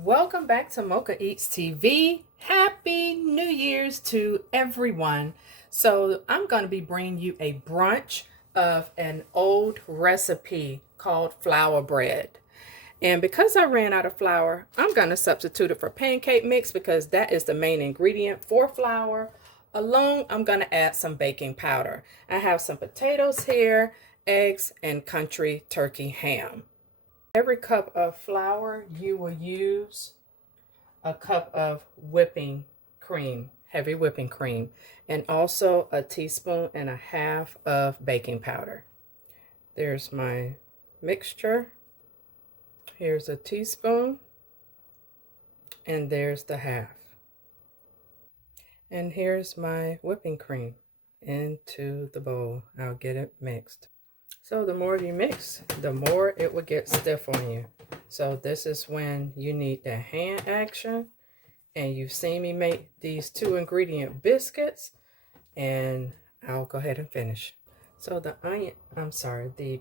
Welcome back to Mocha Eats TV. Happy New Year's to everyone. So I'm going to be bringing you a brunch of an old recipe called flour bread. And because I ran out of flour, I'm going to substitute it for pancake mix because that is the main ingredient for flour. Along, I'm going to add some baking powder. I have some potatoes here, eggs, and country turkey ham. Every cup of flour, you will use a cup of whipping cream, heavy whipping cream, and also a teaspoon and a half of baking powder. There's my mixture. Here's a teaspoon, and there's the half. And here's my whipping cream into the bowl. I'll get it mixed. So the more you mix, the more it will get stiff on you. So this is when you need the hand action. And you've seen me make these 2-ingredient biscuits, and I'll go ahead and finish. So the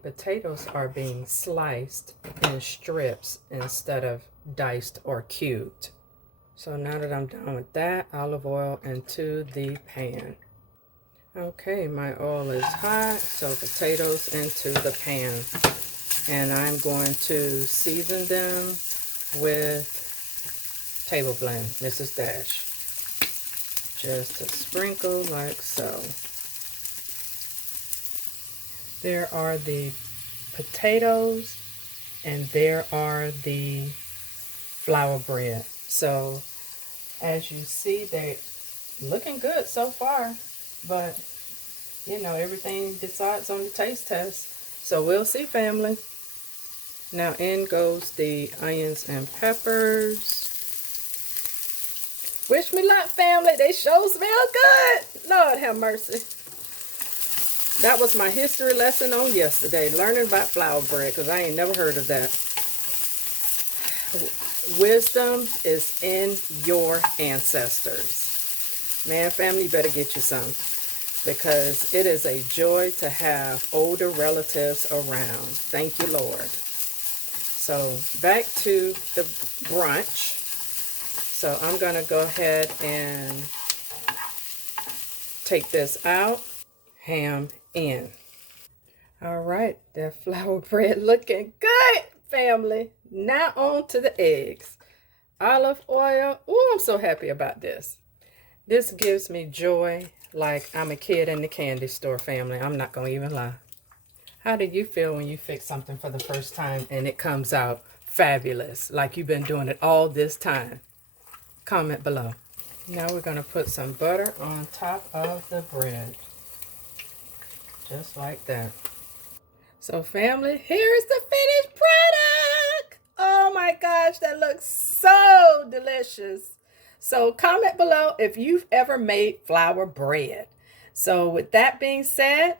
potatoes are being sliced in strips instead of diced or cubed. So now that I'm done with that, olive oil into the pan. Okay, my oil is hot, so potatoes into the pan. And I'm going to season them with table blend, Mrs. Dash. Just a sprinkle like so. There are the potatoes and there are the flour bread. So as you see, they're looking good so far, but you know, everything decides on the taste test. So we'll see, family. Now in goes the onions and peppers. Wish me luck, family. They sure smell good. Lord have mercy. That was my history lesson on yesterday, learning about flour bread, because I ain't never heard of that. Wisdom is in your ancestors. Man, family, you better get you some, because it is a joy to have older relatives around. Thank you, Lord. So back to the brunch. So I'm going to go ahead and take this out, ham in. All right, that flour bread looking good, family. Now on to the eggs. Olive oil. Oh, I'm so happy about this. This gives me joy like I'm a kid in the candy store, family. I'm not going to even lie. How do you feel when you fix something for the first time and it comes out fabulous, like you've been doing it all this time? Comment below. Now we're going to put some butter on top of the bread. Just like that. So family, here's the finished product. Oh my gosh, that looks so delicious. So comment below if you've ever made flour bread. So with that being said,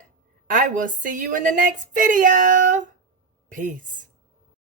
I will see you in the next video. Peace.